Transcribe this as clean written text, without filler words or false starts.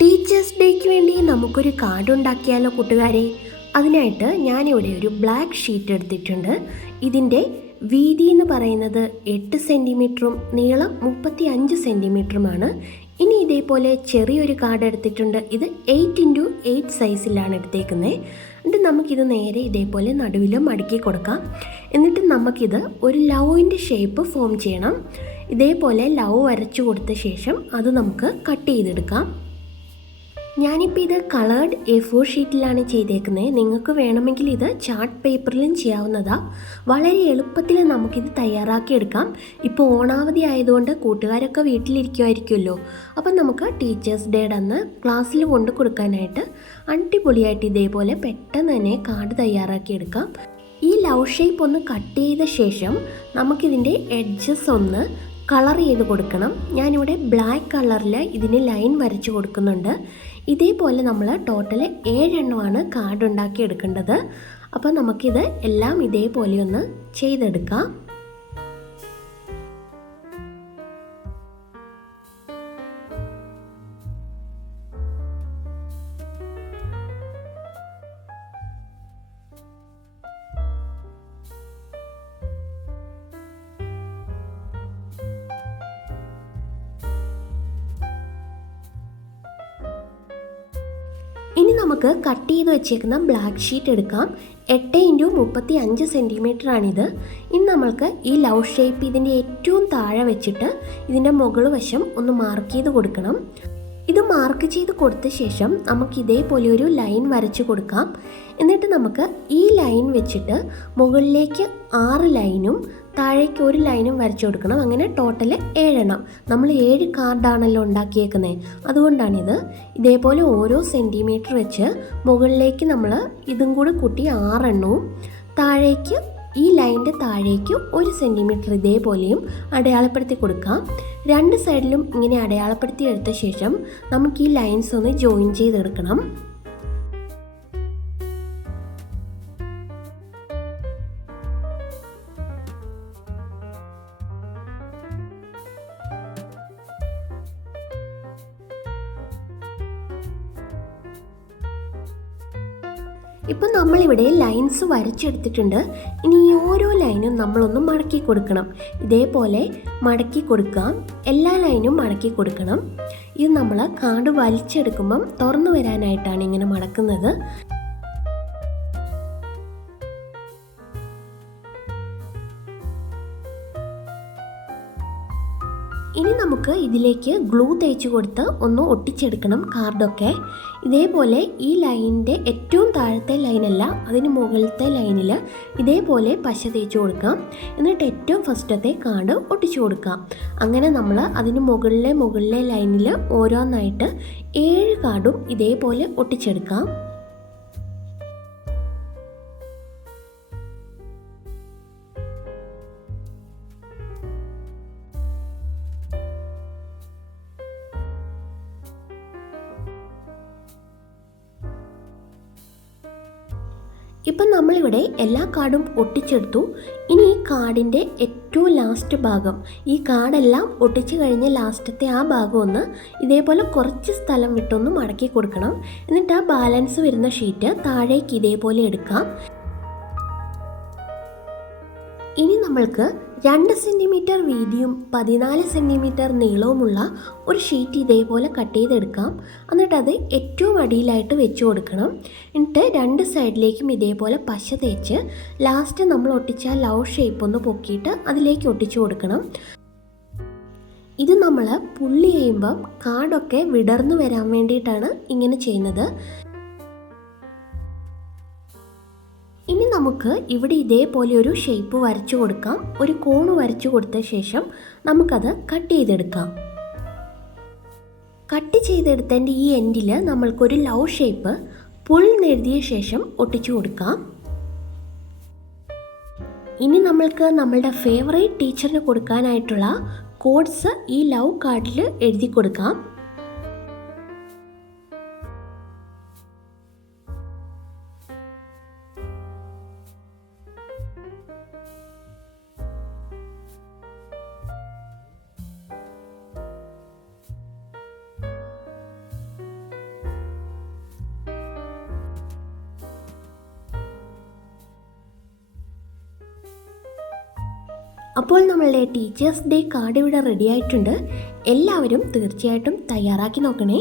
Teachers ഡേക്ക് വേണ്ടി നമുക്കൊരു card ഉണ്ടാക്കിയാലോ കൂട്ടുകാരെ. അതിനായിട്ട് ഞാനിവിടെ ഒരു ബ്ലാക്ക് ഷീറ്റ് എടുത്തിട്ടുണ്ട്. ഇതിൻ്റെ വീതി എന്ന് പറയുന്നത് 8 സെൻറ്റിമീറ്ററും നീളം 35 സെൻറ്റിമീറ്ററുമാണ്. ഇനി ഇതേപോലെ ചെറിയൊരു കാർഡ് എടുത്തിട്ടുണ്ട്. ഇത് 8x8 സൈസിലാണ് എടുത്തേക്കുന്നത്. എന്നിട്ട് നമുക്കിത് നേരെ ഇതേപോലെ നടുവിൽ മടക്കി കൊടുക്കാം. എന്നിട്ട് നമുക്കിത് ഒരു ലവിൻ്റെ ഷേപ്പ് ഫോം ചെയ്യണം. ഇതേപോലെ ലവ് വരച്ചു കൊടുത്ത ശേഷം അത് നമുക്ക് കട്ട് ചെയ്തെടുക്കാം. ഞാനിപ്പോൾ ഇത് കളേർഡ് A4 ഷീറ്റിലാണ് ചെയ്തേക്കുന്നത്. നിങ്ങൾക്ക് വേണമെങ്കിൽ ഇത് ചാർട്ട് പേപ്പറിലും ചെയ്യാവുന്നതാണ്. വളരെ എളുപ്പത്തിൽ നമുക്കിത് തയ്യാറാക്കിയെടുക്കാം. ഇപ്പോൾ ഓണാവധി ആയതുകൊണ്ട് കൂട്ടുകാരൊക്കെ വീട്ടിലിരിക്കുമായിരിക്കുമല്ലോ. അപ്പം നമുക്ക് ടീച്ചേഴ്സ് ഡേയുടെ അന്ന് ക്ലാസ്സിൽ കൊണ്ടു കൊടുക്കാനായിട്ട് അടിപൊളിയായിട്ട് ഇതേപോലെ പെട്ടെന്ന് തന്നെ കാർഡ് തയ്യാറാക്കിയെടുക്കാം. ഈ ലവ് ഷേപ്പ് ഒന്ന് കട്ട് ചെയ്ത ശേഷം നമുക്കിതിൻ്റെ എഡ്ജസ് ഒന്ന് കളർ ചെയ്ത് കൊടുക്കണം. ഞാനിവിടെ ബ്ലാക്ക് കളറിൽ ഇതിന് ലൈൻ വരച്ച് കൊടുക്കുന്നുണ്ട്. ഇതേപോലെ നമ്മൾ ടോട്ടൽ 7 എണ്ണമാണ് കാർഡ് ഉണ്ടാക്കി എടുക്കേണ്ടത്. അപ്പോൾ നമുക്കിത് എല്ലാം ഇതേപോലെ ഒന്ന് ചെയ്തെടുക്കാം. ഇനി നമുക്ക് കട്ട് ചെയ്ത് വെച്ചേക്കുന്ന ബ്ലാക്ക് ഷീറ്റ് എടുക്കാം. 8x35 സെൻറ്റിമീറ്ററാണിത്. ഇനി നമ്മൾക്ക് ഈ ലവ് ഷേപ്പ് ഇതിൻ്റെ ഏറ്റവും താഴെ വെച്ചിട്ട് ഇതിൻ്റെ മുകൾ വശം ഒന്ന് മാർക്ക് ചെയ്ത് കൊടുക്കണം. ഇത് മാർക്ക് ചെയ്ത് കൊടുത്ത ശേഷം നമുക്ക് ഇതേപോലെ ഒരു ലൈൻ വരച്ച് കൊടുക്കാം. എന്നിട്ട് നമുക്ക് ഈ ലൈൻ വെച്ചിട്ട് മുകളിലേക്ക് 6 ലൈനും താഴേക്ക് 1 ലൈനും വരച്ചു കൊടുക്കണം. അങ്ങനെ ടോട്ടൽ 7 എണ്ണം. നമ്മൾ 7 കാർഡാണല്ലോ ഉണ്ടാക്കിയേക്കുന്നത്. അതുകൊണ്ടാണിത്. ഇതേപോലെ ഓരോ സെൻറ്റിമീറ്റർ വെച്ച് മുകളിലേക്ക് നമ്മൾ ഇതും കൂടി കൂട്ടി 6 എണ്ണവും താഴേക്ക് ഈ ലൈനിൻ്റെ താഴേക്ക് 1 സെൻറ്റിമീറ്റർ ഇതേപോലെയും അടയാളപ്പെടുത്തി കൊടുക്കാം. 2 സൈഡിലും ഇങ്ങനെ അടയാളപ്പെടുത്തി എടുത്ത ശേഷം നമുക്ക് ഈ ലൈൻസ് ഒന്ന് ജോയിൻ ചെയ്തെടുക്കണം. ഇപ്പം നമ്മളിവിടെ ലൈൻസ് വരച്ചെടുത്തിട്ടുണ്ട്. ഇനി ഈ ഓരോ ലൈനും നമ്മളൊന്ന് മടക്കി കൊടുക്കണം. ഇതേപോലെ മടക്കി കൊടുക്കാം. എല്ലാ ലൈനും മടക്കി കൊടുക്കണം. ഇത് നമ്മൾ കാർഡ് വലിച്ചെടുക്കുമ്പം തുറന്നു വരാനായിട്ടാണ് ഇങ്ങനെ മടക്കുന്നത്. ഇനി നമുക്ക് ഇതിലേക്ക് ഗ്ലൂ തേച്ച് കൊടുത്ത് ഒന്ന് ഒട്ടിച്ചെടുക്കണം കാർഡൊക്കെ. ഇതേപോലെ ഈ ലൈനിൻ്റെ ഏറ്റവും താഴത്തെ ലൈനല്ല, അതിന് മുകളിലത്തെ ലൈനിൽ ഇതേപോലെ പശ തേച്ച് കൊടുക്കാം. എന്നിട്ട് ഏറ്റവും ഫസ്റ്റത്തെ കാർഡ് ഒട്ടിച്ചു കൊടുക്കാം. അങ്ങനെ നമ്മൾ അതിന് മുകളിലെ ലൈനിൽ ഓരോന്നായിട്ട് 7 കാർഡും ഇതേപോലെ ഒട്ടിച്ചെടുക്കാം. ഇപ്പം നമ്മളിവിടെ എല്ലാ കാർഡും ഒട്ടിച്ചെടുത്തു. ഇനി ഈ കാർഡിൻ്റെ ഏറ്റവും ലാസ്റ്റ് ഭാഗം, ഈ കാർഡെല്ലാം ഒട്ടിച്ച് കഴിഞ്ഞ് ലാസ്റ്റത്തെ ആ ഭാഗം ഒന്ന് ഇതേപോലെ കുറച്ച് സ്ഥലം വിട്ടൊന്ന് മടക്കി കൊടുക്കണം. എന്നിട്ട് ആ ബാലൻസ് വരുന്ന ഷീറ്റ് താഴേക്ക് ഇതേപോലെ എടുക്കാം. ഇനി നമ്മൾക്ക് 2 സെൻറ്റിമീറ്റർ വീതിയും 14 സെൻറ്റിമീറ്റർ നീളവുമുള്ള ഒരു ഷീറ്റ് ഇതേപോലെ കട്ട് ചെയ്തെടുക്കാം. എന്നിട്ടത് ഏറ്റവും അടിയിലായിട്ട് വെച്ച് കൊടുക്കണം. എന്നിട്ട് 2 സൈഡിലേക്കും ഇതേപോലെ പശ തേച്ച് ലാസ്റ്റ് നമ്മൾ ഒട്ടിച്ച ലവ് ഷേപ്പ് ഒന്ന് പൊക്കിയിട്ട് അതിലേക്ക് ഒട്ടിച്ചു കൊടുക്കണം. ഇത് നമ്മൾ പുള്ളി ചെയ്യുമ്പം കാർഡൊക്കെ വിടർന്നു വരാൻ വേണ്ടിയിട്ടാണ് ഇങ്ങനെ ചെയ്യുന്നത്. ഇനി നമുക്ക് ഇവിടെ ഇതേപോലെ ഒരു ഷേപ്പ് വരച്ചു കൊടുക്കാം. ഒരു കോണ് വരച്ചു കൊടുത്ത ശേഷം നമുക്കത് കട്ട് ചെയ്തെടുക്കാം. കട്ട് ചെയ്തെടുത്തതിൻ്റെ ഈ എൻഡിൽ നമ്മൾക്കൊരു ലവ് ഷേപ്പ് പുൾ എഴുതിയ ശേഷം ഒട്ടിച്ചു കൊടുക്കാം. ഇനി നമ്മൾക്ക് നമ്മളുടെ ഫേവറേറ്റ് ടീച്ചറിന് കൊടുക്കാനായിട്ടുള്ള കോഡ്സ് ഈ ലവ് കാർഡിൽ എഴുതി കൊടുക്കാം. അപ്പോൾ നമ്മളുടെ ടീച്ചേഴ്സ് ഡേ കാർഡ് ഇവിടെ റെഡി ആയിട്ടുണ്ട്. എല്ലാവരും തീർച്ചയായിട്ടും തയ്യാറാക്കി നോക്കണേ.